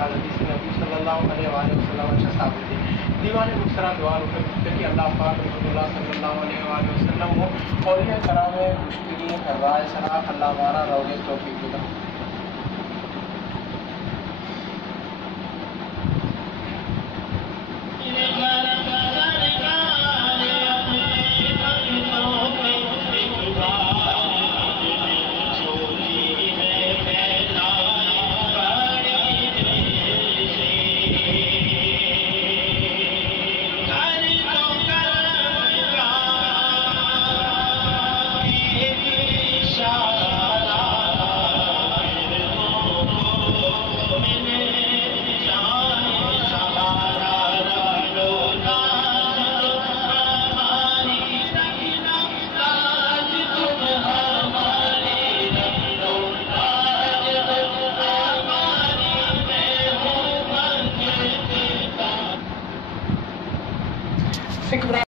साल हदीस नबी सल्लल्लाहु अलैहि वसल्लम अच्छा साबित है। दीवान मुख्तरा दुआ रुकन कि अल्लाह पाक रसूलुल्लाह सल्लल्लाहु अलैहि वसल्लम हो और ये कराम मुश्किल राय सलाह अल्लाह हमारा रौले तौफीक देगा।